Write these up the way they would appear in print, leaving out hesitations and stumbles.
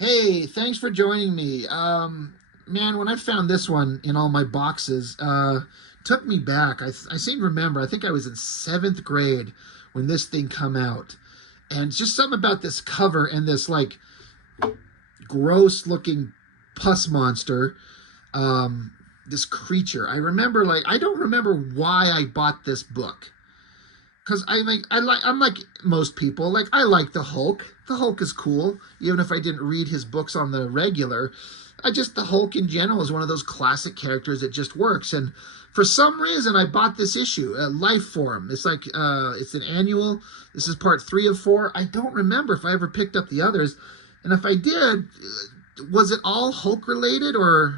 Hey, thanks for joining me. Man, when I found this one in all my boxes, took me back. I seem to remember, I think I was in seventh grade when this thing come out. And just something about this cover and this like gross looking pus monster, this creature. I remember I don't remember why I bought this book. Because I'm like most people, like I like the Hulk. The Hulk is cool, even if I didn't read his books on the regular. The Hulk in general is one of those classic characters that just works. And for some reason, I bought this issue, Lifeform. It's an annual. This is part 3 of 4. I don't remember if I ever picked up the others, and if I did, was it all Hulk related, or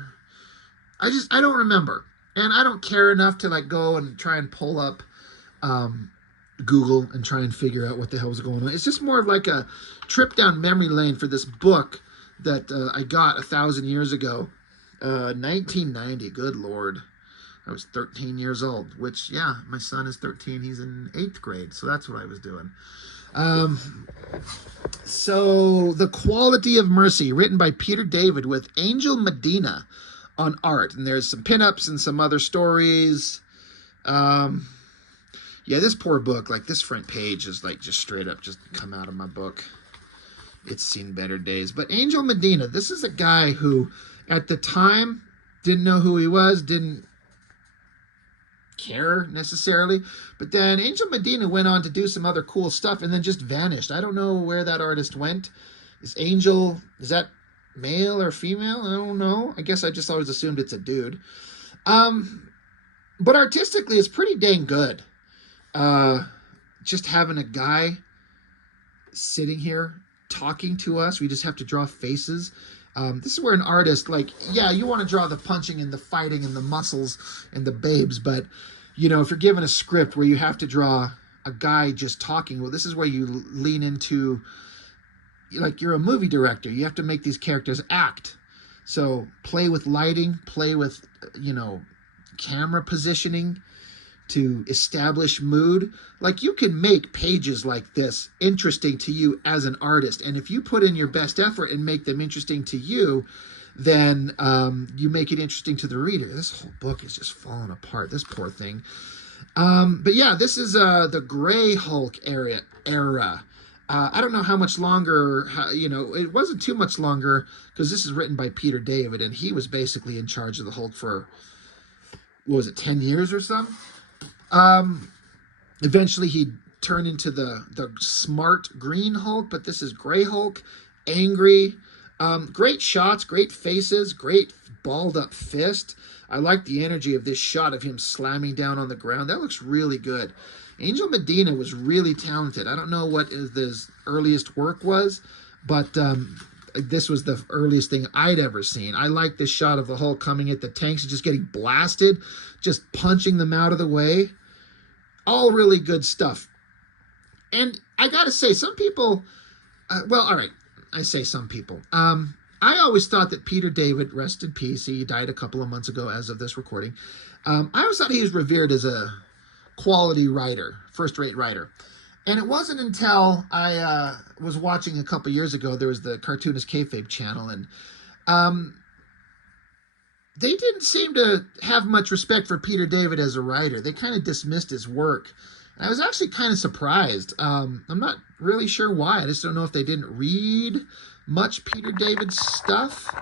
I don't remember, and I don't care enough to like go and try and pull up Google and try and figure out what the hell was going on. It's just more of like a trip down memory lane for this book that I got 1,000 years ago. 1990, good Lord. I was 13 years old, which, yeah, my son is 13. He's in 8th grade, so that's what I was doing. So, The Quality of Mercy, written by Peter David with Angel Medina on art. And there's some pinups and some other stories. Yeah, this poor book, like this front page is like just straight up just come out of my book. It's seen better days. But Angel Medina, this is a guy who at the time didn't know who he was, didn't care necessarily. But then Angel Medina went on to do some other cool stuff and then just vanished. I don't know where that artist went. Is that male or female? I don't know. I guess I just always assumed it's a dude. But artistically, it's pretty dang good. Just having a guy sitting here talking to us. We just have to draw faces. This is where an artist, like, yeah, you want to draw the punching and the fighting and the muscles and the babes, but, you know, if you're given a script where you have to draw a guy just talking, well, this is where you lean into, like, you're a movie director. You have to make these characters act. So play with lighting, play with, camera positioning to establish mood. Like, you can make pages like this interesting to you as an artist, and if you put in your best effort and make them interesting to you, then you make it interesting to the reader. This whole book is just falling apart, this poor thing. But yeah, this is the Gray Hulk era. I don't know how much longer, it wasn't too much longer, because this is written by Peter David, and he was basically in charge of the Hulk for, 10 years or something? Eventually he'd turn into the smart green Hulk, but this is Gray Hulk, angry. Great shots, great faces, great balled up fist. I like the energy of this shot of him slamming down on the ground. That looks really good. Angel Medina was really talented. I don't know what his earliest work was, but this was the earliest thing I'd ever seen. I like this shot of the Hulk coming at the tanks and just getting blasted, just punching them out of the way. All really good stuff. And I gotta say, some people, all right, I say some people. I always thought that Peter David, rest in peace, he died a couple of months ago as of this recording. I always thought he was revered as a quality writer, first-rate writer. And it wasn't until I was watching a couple years ago, there was the Cartoonist Kayfabe channel, and they didn't seem to have much respect for Peter David as a writer. They kind of dismissed his work. And I was actually kind of surprised. I'm not really sure why. I just don't know if they didn't read much Peter David stuff.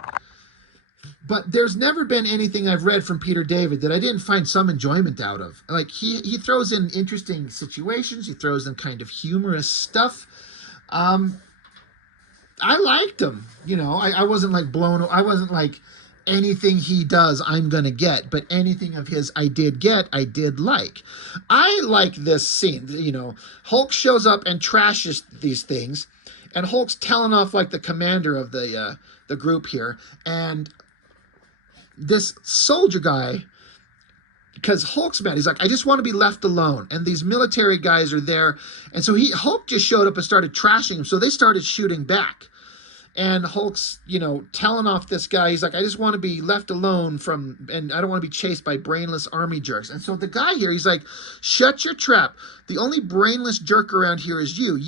But there's never been anything I've read from Peter David that I didn't find some enjoyment out of. Like, he throws in interesting situations. He throws in kind of humorous stuff. I liked him. I wasn't like I wasn't like, anything he does, I'm going to get. But anything of his I did like. I like this scene. Hulk shows up and trashes these things. And Hulk's telling off like the commander of the group here. And this soldier guy, because Hulk's mad, he's like, I just want to be left alone. And these military guys are there. And so Hulk just showed up and started trashing him. So they started shooting back. And Hulk's, telling off this guy. He's like, I just want to be left alone from, and I don't want to be chased by brainless army jerks. And so the guy here, he's like, shut your trap. The only brainless jerk around here is you.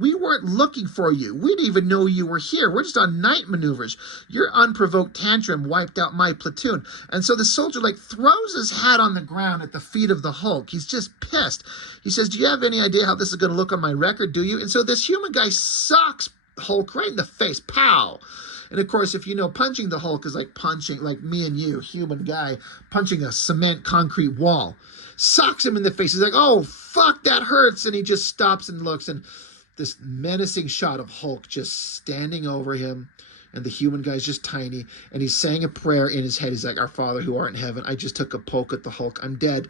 We weren't looking for you. We didn't even know you were here. We're just on night maneuvers. Your unprovoked tantrum wiped out my platoon. And so the soldier like throws his hat on the ground at the feet of the Hulk. He's just pissed. He says, do you have any idea how this is going to look on my record? Do you? And so this human guy socks Hulk right in the face. Pow. And of course, if you know, punching the Hulk is like punching, like me and you, human guy, punching a cement concrete wall. Socks him in the face. He's like, oh, fuck, that hurts. And he just stops and looks. And this menacing shot of Hulk just standing over him. And the human guy's just tiny. And he's saying a prayer in his head. He's like, our Father who art in heaven, I just took a poke at the Hulk. I'm dead.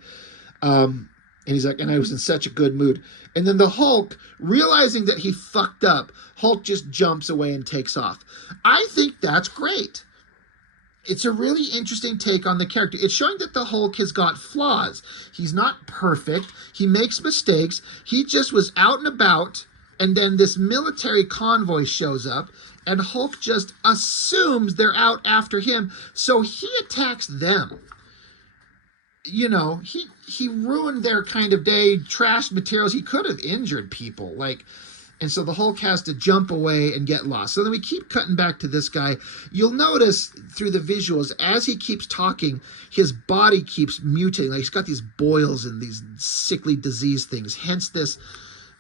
And he's like, and I was in such a good mood. And then the Hulk, realizing that he fucked up, Hulk just jumps away and takes off. I think that's great. It's a really interesting take on the character. It's showing that the Hulk has got flaws. He's not perfect. He makes mistakes. He just was out and about, and then this military convoy shows up, and Hulk just assumes they're out after him, so he attacks them. He ruined their kind of day, trashed materials. He could have injured people, and so the Hulk has to jump away and get lost. So then we keep cutting back to this guy. You'll notice through the visuals, as he keeps talking, his body keeps mutating. Like he's got these boils and these sickly disease things. Hence this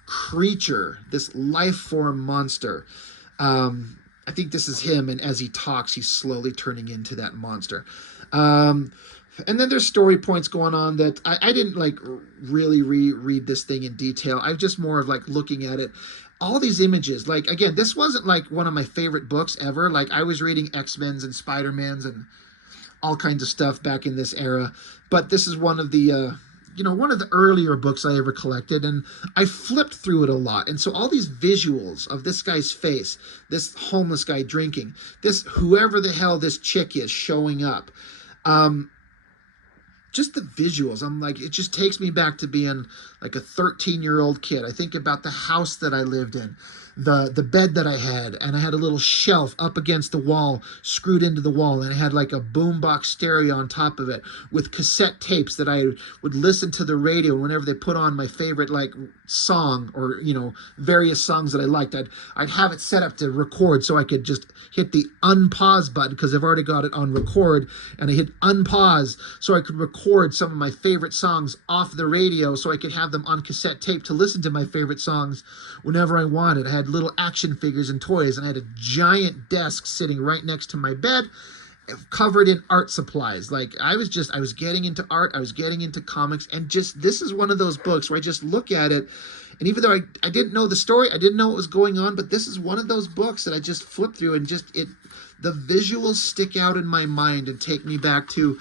creature, this Lifeform monster. I think this is him, and as he talks, he's slowly turning into that monster. And then there's story points going on that I didn't really reread this thing in detail. I just more of looking at it. All these images, again, this wasn't one of my favorite books ever. I was reading X-Men's and Spider-Man's and all kinds of stuff back in this era. But this is one of the, one of the earlier books I ever collected. And I flipped through it a lot. And so all these visuals of this guy's face, this homeless guy drinking, this whoever the hell this chick is showing up, just the visuals, it just takes me back to being a 13-year-old kid. I think about the house that I lived in, the bed that I had, and I had a little shelf up against the wall, screwed into the wall, and it had a boombox stereo on top of it with cassette tapes that I would listen to the radio whenever they put on my favorite song or various songs that I liked. I'd have it set up to record so I could just hit the unpause button because I've already got it on record, and I hit unpause so I could record some of my favorite songs off the radio so I could have them on cassette tape to listen to my favorite songs whenever I wanted. I had little action figures and toys, and I had a giant desk sitting right next to my bed covered in art supplies. I was getting into art, I was getting into comics, and this is one of those books where I just look at it, and even though I didn't know the story, I didn't know what was going on, but this is one of those books that I just flip through, and the visuals stick out in my mind and take me back to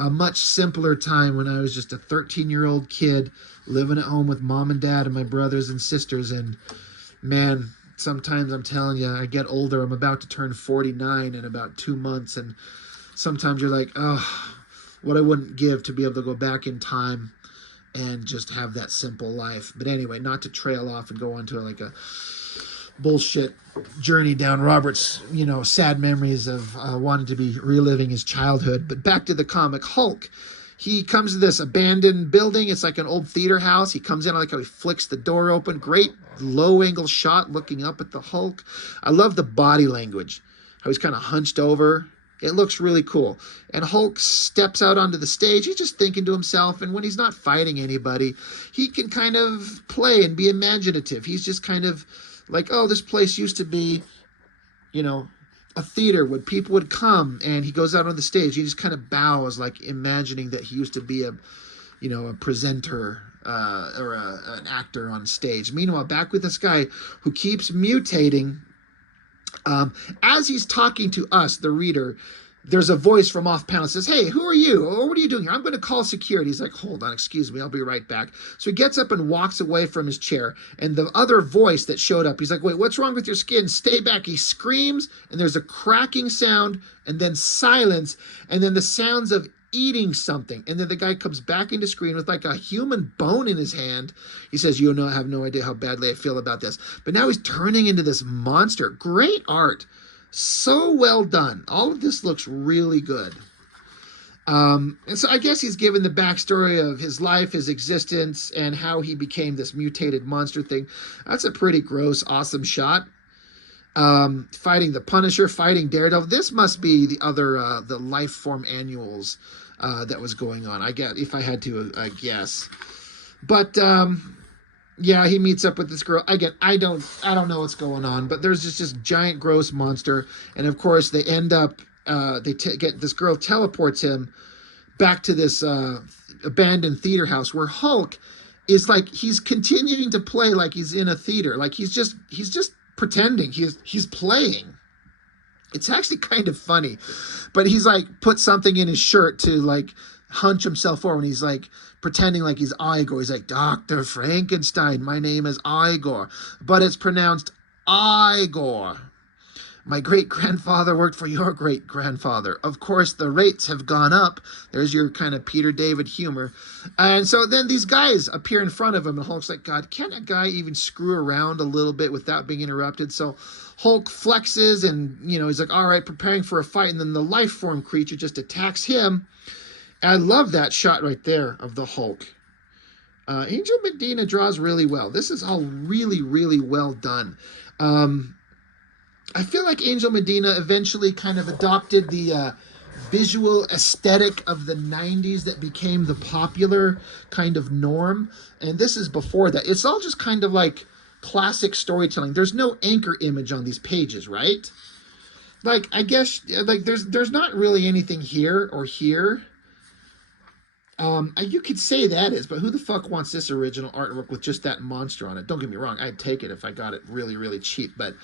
a much simpler time when I was just a 13-year-old kid living at home with mom and dad and my brothers and sisters. And man, sometimes I'm telling you, I get older. I'm about to turn 49 in about 2 months. And sometimes you're like, oh, what I wouldn't give to be able to go back in time and just have that simple life. But anyway, not to trail off and go on to a bullshit journey down Robert's, sad memories of wanting to be reliving his childhood. But back to the comic. Hulk, he comes to this abandoned building. It's like an old theater house. He comes in, how he flicks the door open. Great low angle shot looking up at the Hulk. I love the body language. How he's kind of hunched over. It looks really cool. And Hulk steps out onto the stage. He's just thinking to himself. And when he's not fighting anybody, he can kind of play and be imaginative. He's just kind of oh, this place used to be, a theater where people would come, and he goes out on the stage. He just kind of bows, imagining that he used to be a presenter or an actor on stage. Meanwhile, back with this guy who keeps mutating. As he's talking to us, the reader, there's a voice from off panel that says, hey, who are you? Or what are you doing here? I'm going to call security. He's like, hold on, excuse me, I'll be right back. So he gets up and walks away from his chair. And the other voice that showed up, he's like, wait, what's wrong with your skin? Stay back. He screams, and there's a cracking sound, and then silence, and then the sounds of eating something. And then the guy comes back into screen with like a human bone in his hand. He says, you know, I have no idea how badly I feel about this. But now he's turning into this monster. Great art. So well done. All of this looks really good. And so I guess he's given the backstory of his life, his existence, and how he became this mutated monster thing. That's a pretty gross, awesome shot. Fighting the Punisher, fighting Daredevil. This must be the other, the Lifeform annuals that was going on. I get, if I had to guess. But yeah, he meets up with this girl. Again, I don't know what's going on, but there's just this giant, gross monster, and of course they end up. Get this girl teleports him back to this abandoned theater house where Hulk is like, he's continuing to play like he's in a theater, like he's just pretending he's playing. It's actually kind of funny, but he's like put something in his shirt to like hunch himself forward, and he's like pretending like he's Igor. He's like, Dr. Frankenstein, my name is Igor, but it's pronounced Igor. My great-grandfather worked for your great-grandfather. Of course, the rates have gone up. There's your kind of Peter David humor. And so then these guys appear in front of him, and Hulk's like, God, can't a guy even screw around a little bit without being interrupted? So Hulk flexes, and, you know, he's like, all right, preparing for a fight. And then the life-form creature just attacks him. And I love that shot right there of the Hulk. Angel Medina draws really well. This is all really, really well done. I feel like Angel Medina eventually kind of adopted the visual aesthetic of the 90s that became the popular kind of norm. And this is before that. It's all just kind of like classic storytelling. There's no anchor image on these pages, right? Like, I guess, like, there's not really anything here or here. You could say that is, but who the fuck wants this original artwork with just that monster on it? Don't get me wrong. I'd take it if I got it really, really cheap, but...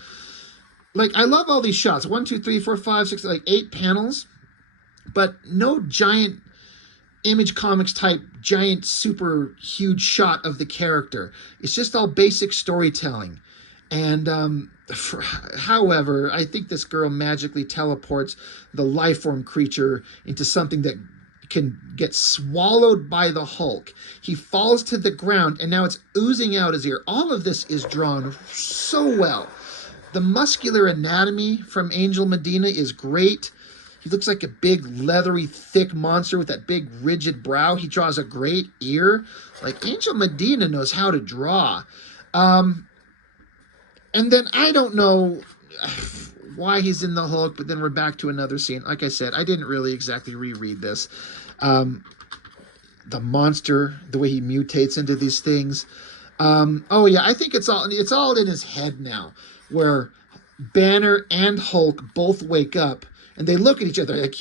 Like, I love all these shots. 1, 2, 3, 4, 5, 6, like 8 panels, but no giant Image Comics type, giant, super huge shot of the character. It's just all basic storytelling. And, however, I think this girl magically teleports the Lifeform creature into something that can get swallowed by the Hulk. He falls to the ground, and now it's oozing out his ear. All of this is drawn so well. The muscular anatomy from Angel Medina is great. He looks like a big, leathery, thick monster with that big, rigid brow. He draws a great ear. Like, Angel Medina knows how to draw. And then I don't know why he's in the Hulk, but then we're back to another scene. Like I said, I didn't really exactly reread this. The monster, the way he mutates into these things. Oh yeah, I think it's all in his head now, where Banner and Hulk both wake up and they look at each other like,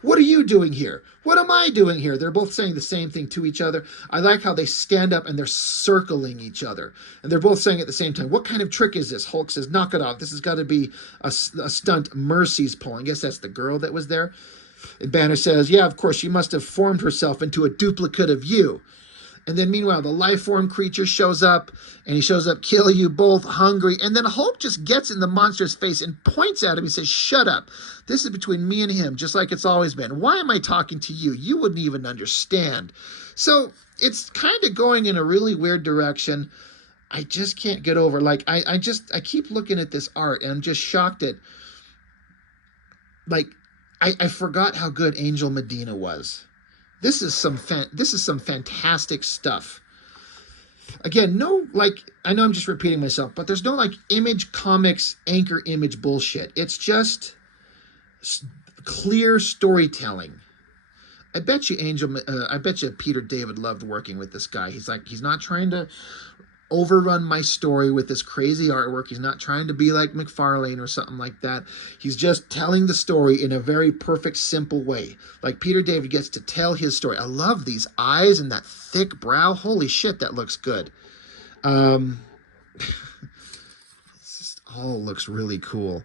what are you doing here? What am I doing here? They're both saying the same thing to each other. I like how they stand up and they're circling each other. And they're both saying at the same time, what kind of trick is this? Hulk says, knock it off. This has got to be a stunt Mercy's pulling. I guess that's the girl that was there. And Banner says, yeah, of course, she must have formed herself into a duplicate of you. And then meanwhile, the Lifeform creature shows up, and he shows up, kill you both, hungry. And then Hulk just gets in the monster's face and points at him. He says, shut up. This is between me and him, just like it's always been. Why am I talking to you? You wouldn't even understand. So it's kind of going in a really weird direction. I just can't get over. Like, I keep looking at this art, and I'm just shocked at, like, I forgot how good Angel Medina was. This is some fantastic stuff. Again, no, like, I know I'm just repeating myself, but there's no, like, Image Comics anchor image bullshit. It's just clear storytelling. I bet you Peter David loved working with this guy. He's like, he's not trying to overrun my story with this crazy artwork. He's not trying to be like McFarlane or something like that. He's just telling the story in a very perfect, simple way. Like, Peter David gets to tell his story. I love these eyes and that thick brow. Holy shit, that looks good. This just all looks really cool.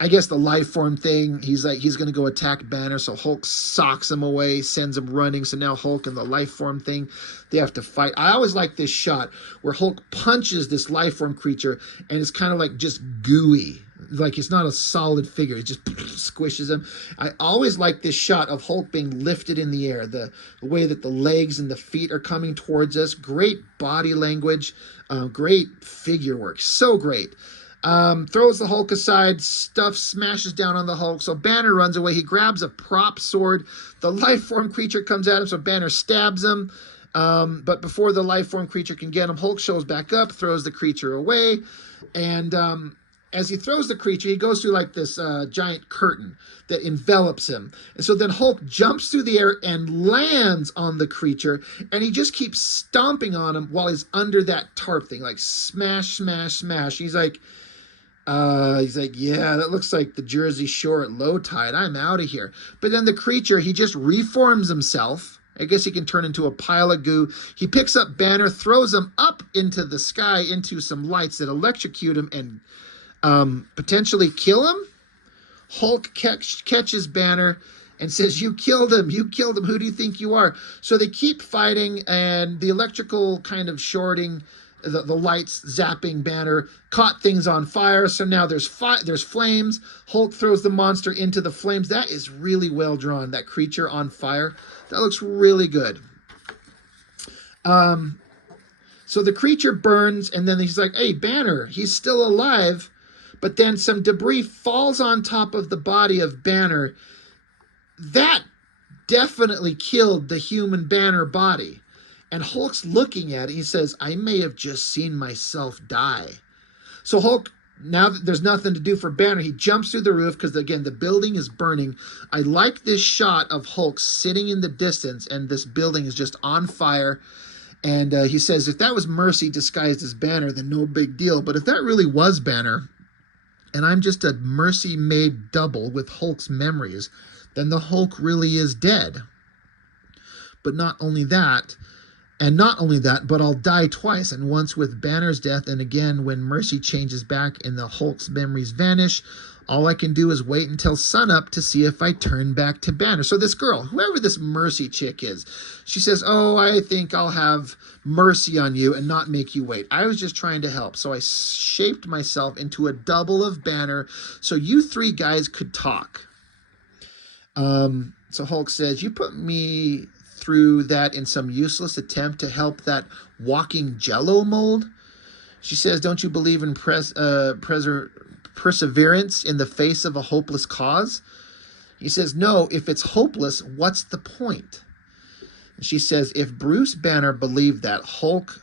I guess the Lifeform thing, he's going to go attack Banner, so Hulk socks him away, sends him running, so now Hulk and the Lifeform thing, they have to fight. I always like this shot where Hulk punches this Lifeform creature, and it's kind of like just gooey. like it's not a solid figure. It just squishes him. I always like this shot of Hulk being lifted in the air. The way that the legs and the feet are coming towards us. Great body language. Great figure work. So great. Throws the Hulk aside. Stuff smashes down on the Hulk. So Banner runs away. He grabs a prop sword. The Lifeform creature comes at him. So Banner stabs him. But before the Lifeform creature can get him, Hulk shows back up, throws the creature away. And as he throws the creature, he goes through like this giant curtain that envelops him. And so then Hulk jumps through the air and lands on the creature, and he just keeps stomping on him while he's under that tarp thing, like smash, smash, smash. He's like, yeah, that looks like the Jersey Shore at low tide. I'm out of here. But then the creature, he just reforms himself. I guess he can turn into a pile of goo. He picks up Banner, throws him up into the sky, into some lights that electrocute him and potentially kill him. Hulk catches Banner and says, you killed him. You killed him. Who do you think you are? So they keep fighting, and the electrical kind of shorting, the lights zapping Banner caught things on fire. So now there's flames. Hulk throws the monster into the flames. That is really well drawn, that creature on fire. That looks really good. So the creature burns, and then he's like, hey, Banner, he's still alive. But then some debris falls on top of the body of Banner. That definitely killed the human Banner body. And Hulk's looking at it. He says, I may have just seen myself die. So Hulk, now that there's nothing to do for Banner, he jumps through the roof because, again, the building is burning. I like this shot of Hulk sitting in the distance, and this building is just on fire. And he says, if that was Mercy disguised as Banner, then no big deal. But if that really was Banner, and I'm just a Mercy-made double with Hulk's memories, then the Hulk really is dead. But not only that, but I'll die twice, and once with Banner's death, and again when Mercy changes back and the Hulk's memories vanish. All I can do is wait until sunup to see if I turn back to Banner. So this girl, whoever this Mercy chick is, she says, oh, I think I'll have mercy on you and not make you wait. I was just trying to help. So I shaped myself into a double of Banner so you three guys could talk. So Hulk says, you put me through that in some useless attempt to help that walking jello mold? She says, don't you believe in perseverance in the face of a hopeless cause? He says, no, if it's hopeless, what's the point? And she says, if Bruce Banner believed that, Hulk,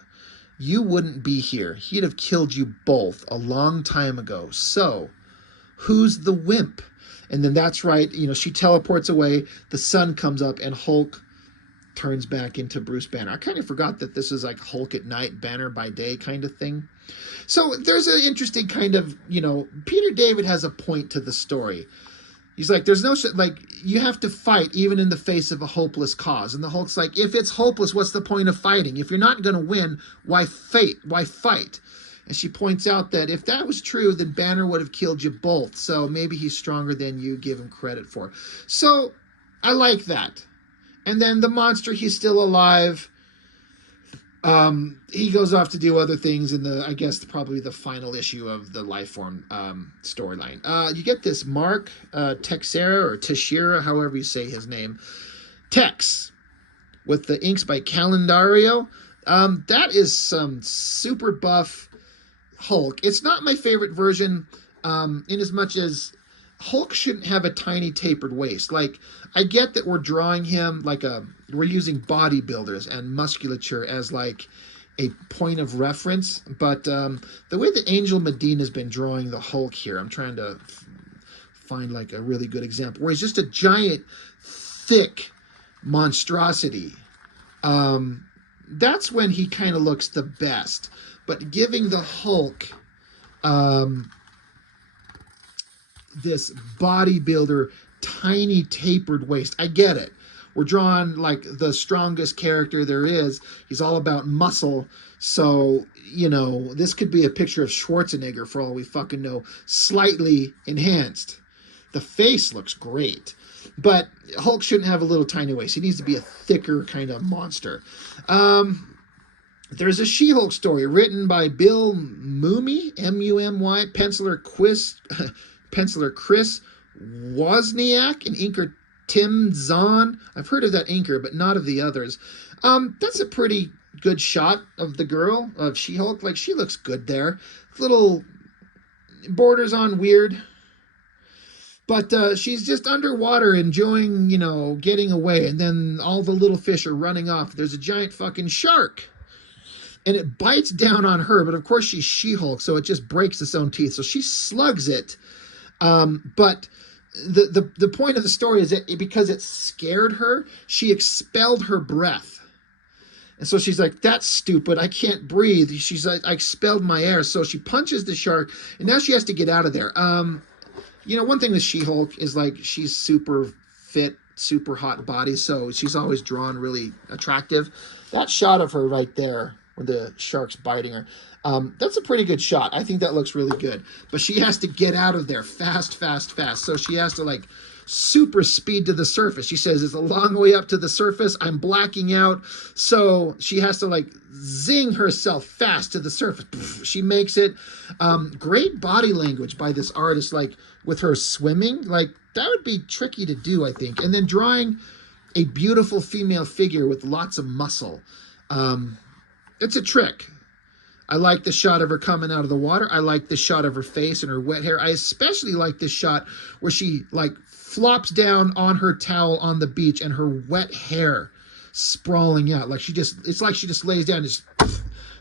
you wouldn't be here. He'd have killed you both a long time ago. So, who's the wimp? And then that's right, she teleports away, the sun comes up, and Hulk turns back into Bruce Banner. I kind of forgot that this is like Hulk at night, Banner by day kind of thing. So there's an interesting kind of, Peter David has a point to the story. He's like, there's no, you have to fight even in the face of a hopeless cause. And the Hulk's like, if it's hopeless, what's the point of fighting? If you're not going to win, why fight? And she points out that if that was true, then Banner would have killed you both. So maybe he's stronger than you give him credit for. So I like that. And then the monster, he's still alive. He goes off to do other things in probably the final issue of the Lifeform storyline. You get this Mark Texera or Teixeira, however you say his name, Tex, with the inks by Calendario. That is some super buff Hulk. It's not my favorite version, in as much as Hulk shouldn't have a tiny tapered waist. Like, I get that we're drawing him we're using bodybuilders and musculature as like a point of reference, but the way that Angel Medina has been drawing the Hulk here, I'm trying to find like a really good example where he's just a giant, thick monstrosity. That's when he kind of looks the best. But giving the Hulk this bodybuilder, tiny tapered waist, I get it. We're drawing like the strongest character there is. He's all about muscle. So, this could be a picture of Schwarzenegger for all we fucking know, slightly enhanced. The face looks great. But Hulk shouldn't have a little tiny waist. He needs to be a thicker kind of monster. There's a She-Hulk story written by Bill Mumy, M-U-M-Y, penciler Chris Wozniak, and inker Tim Zahn. I've heard of that inker, but not of the others. That's a pretty good shot of the girl, of She-Hulk. Like, she looks good there. Little borders on weird. But she's just underwater enjoying, getting away. And then all the little fish are running off. There's a giant fucking shark. And it bites down on her. But of course she's She-Hulk, so it just breaks its own teeth. So she slugs it. But the point of the story is that because it scared her, she expelled her breath. And so she's like, that's stupid. I can't breathe. She's like, I expelled my air. So she punches the shark. And now she has to get out of there. One thing with She-Hulk is like she's super fit, super hot body, so she's always drawn really attractive. That shot of her right there when the shark's biting her, that's a pretty good shot. I think that looks really good. But she has to get out of there fast, fast, fast. So she has to like super speed to the surface. She says it's a long way up to the surface. I'm blacking out. So she has to like zing herself fast to the surface. She makes it. Great body language by this artist, like with her swimming. Like that would be tricky to do, I think. And then drawing a beautiful female figure with lots of muscle. It's a trick. I like the shot of her coming out of the water. I like the shot of her face and her wet hair. I especially like this shot where she like flops down on her towel on the beach and her wet hair sprawling out. Like it's like she just lays down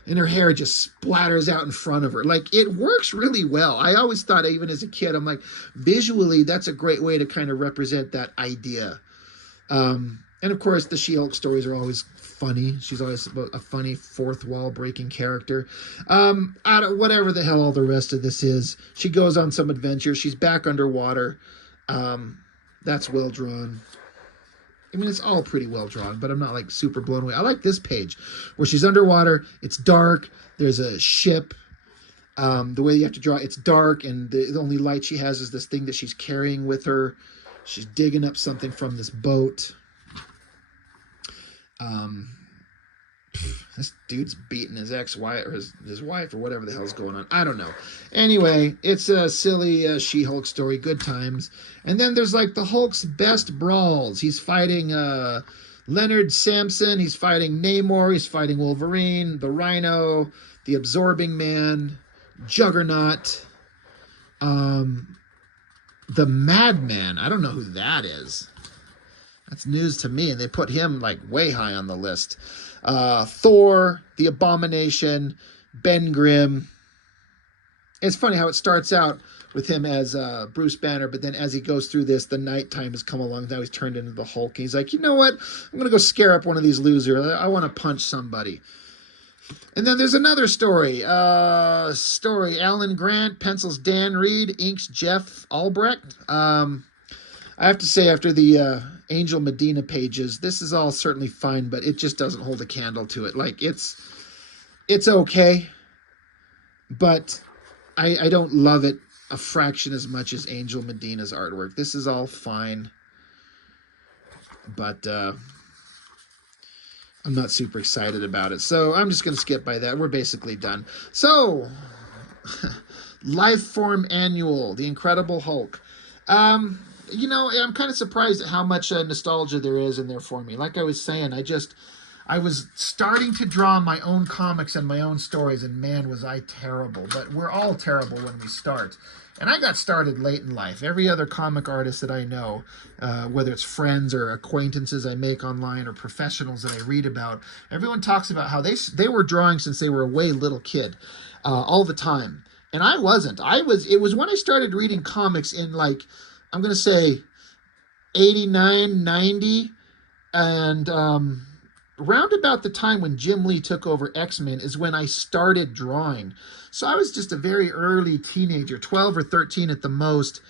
and her hair just splatters out in front of her. Like it works really well. I always thought, even as a kid, I'm like, visually, that's a great way to kind of represent that idea. And of course, the She-Hulk stories are always funny. She's always a funny fourth wall breaking character. Whatever the hell all the rest of this is, she goes on some adventure. She's back underwater. That's well drawn. I mean, it's all pretty well drawn, but I'm not like super blown away. I like this page where she's underwater. It's dark. There's a ship. The way you have to draw, it's dark, and the only light she has is this thing that she's carrying with her. She's digging up something from this boat. This dude's beating his ex-wife or his wife or whatever the hell's going on. I don't know. Anyway, it's a silly She-Hulk story. Good times. And then there's like the Hulk's best brawls. He's fighting Leonard Samson. He's fighting Namor. He's fighting Wolverine, the Rhino, the Absorbing Man, Juggernaut, the Madman. I don't know who that is. That's news to me, and they put him like way high on the list. Thor, the Abomination, Ben Grimm. It's funny how it starts out with him as Bruce Banner, but then as he goes through this, the nighttime has come along. Now he's turned into the Hulk. And he's like, you know what? I'm going to go scare up one of these losers. I want to punch somebody. And then there's another story. Alan Grant, pencils Dan Reed, inks Jeff Albrecht. I have to say, after the Angel Medina pages, this is all certainly fine, but it just doesn't hold a candle to it. Like, it's okay, but I don't love it a fraction as much as Angel Medina's artwork. This is all fine, but I'm not super excited about it. So I'm just going to skip by that. We're basically done. So, Lifeform Annual, The Incredible Hulk. I'm kind of surprised at how much nostalgia there is in there for me. Like I was saying, I was starting to draw my own comics and my own stories, and man, was I terrible. But we're all terrible when we start. And I got started late in life. Every other comic artist that I know, whether it's friends or acquaintances I make online or professionals that I read about, everyone talks about how they were drawing since they were a way little kid, all the time. And I wasn't. It was when I started reading comics in, like, I'm going to say 89, 90, and round about the time when Jim Lee took over X-Men is when I started drawing. So I was just a very early teenager, 12 or 13 at the most,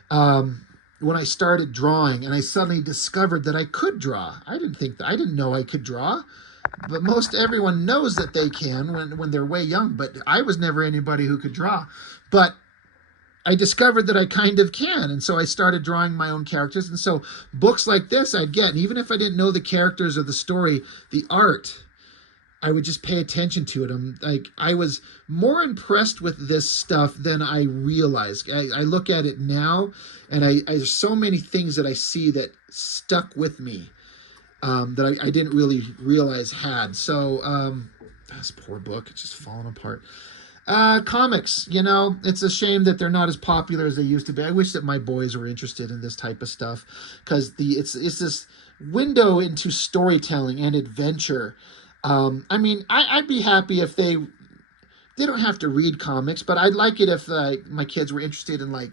when I started drawing, and I suddenly discovered that I could draw. I didn't know I could draw, but most everyone knows that they can when they're way young, but I was never anybody who could draw. But I discovered that I kind of can, and so I started drawing my own characters, and so books like this I'd get, and even if I didn't know the characters or the story, the art, I would just pay attention to it. I was more impressed with this stuff than I realized. I look at it now, and there's so many things that I see that stuck with me, that I didn't really realize had. So, this poor book, it's just falling apart. Comics, it's a shame that they're not as popular as they used to be. I wish that my boys were interested in this type of stuff, because it's this window into storytelling and adventure. I mean, I'd be happy if they don't have to read comics, but I'd like it if my kids were interested in like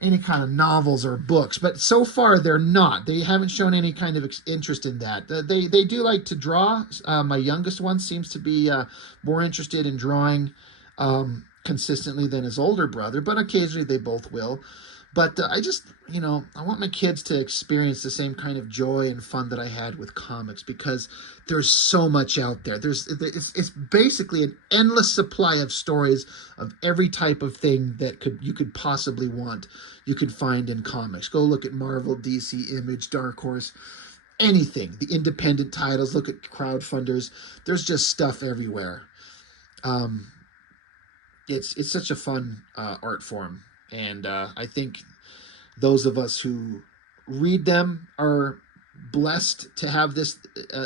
any kind of novels or books. But so far they're not. They haven't shown any kind of interest in that. They do like to draw. My youngest one seems to be more interested in drawing consistently than his older brother, but occasionally they both will. But I just, I want my kids to experience the same kind of joy and fun that I had with comics, because there's so much out there. It's basically an endless supply of stories of every type of thing that you could possibly want. You could find in comics. Go look at Marvel, DC, Image, Dark Horse, anything. The independent titles. Look at crowdfunders. There's just stuff everywhere. It's such a fun art form. And I think those of us who read them are blessed to have this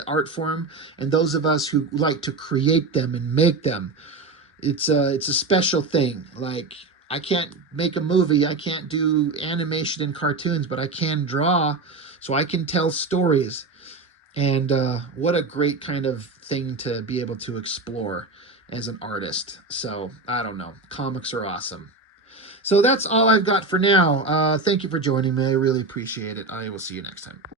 art form, and those of us who like to create them and make them, it's a special thing. Like, I can't make a movie, I can't do animation and cartoons, but I can draw, so I can tell stories. And what a great kind of thing to be able to explore as an artist. So, I don't know. Comics are awesome. So that's all I've got for now. Thank you for joining me. I really appreciate it. I will see you next time.